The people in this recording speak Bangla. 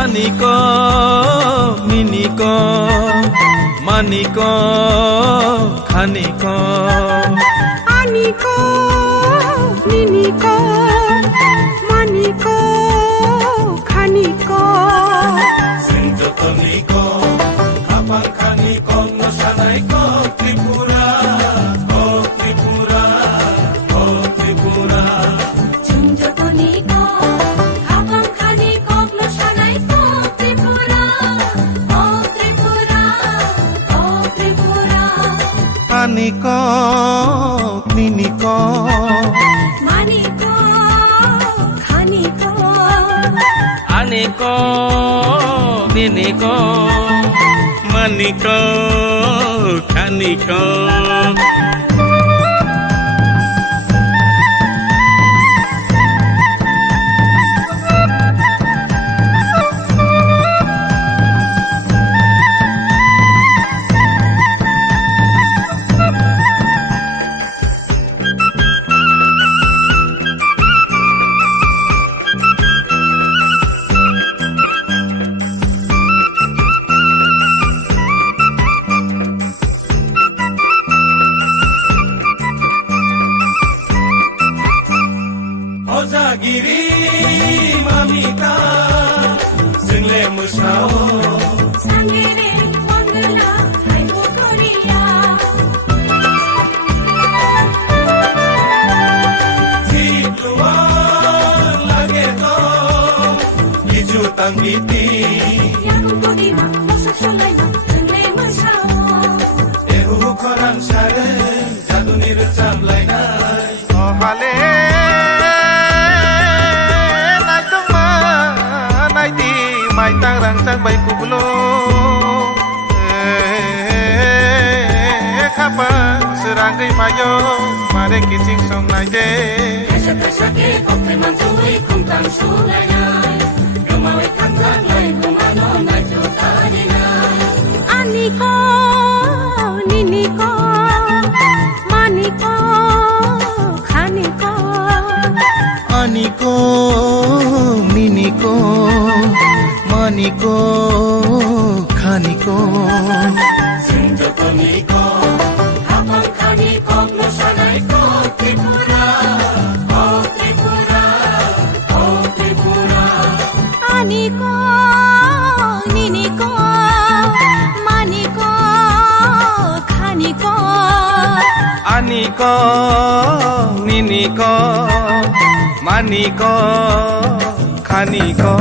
মানিক মিনিক মানিক খানিক আনিক নিনিক মানিক খানিক সিন্ধকনিক খাপাং খানিক নসানাইক ত্রিপুরা ও ত্রিপুরা ও ত্রিপুরা ঝুঞ্ঝকনিক খাপাং খানিক নসানাইক ত্রিপুরা ও ত্রিপুরা ও ত্রিপুরা আনিক মিনিক মানিক খানিক আনিক মিনিক মানিক খানিক Ojagiri mamita single musao Sangere wangla hai pokoriya Situwa lage to iju tangiti yang kodima mosak solai single musao ehu koran sare jadunir chamlai nai ohale mai tang rang tang bai kublo khapa serang gai mayo mare kicing som nai de Kaisa kaisa ke kokte mantui kuntang sulai nai Gamawe kanzang lai bumano nai tutari nai Aniko niniko maniko khaniko aniko miniko maniko khaniko sinjokoniko Kapang khaniko nosanaiko Tripura o Tripura o Tripura Aniko niniko maniko khaniko aniko niniko maniko khaniko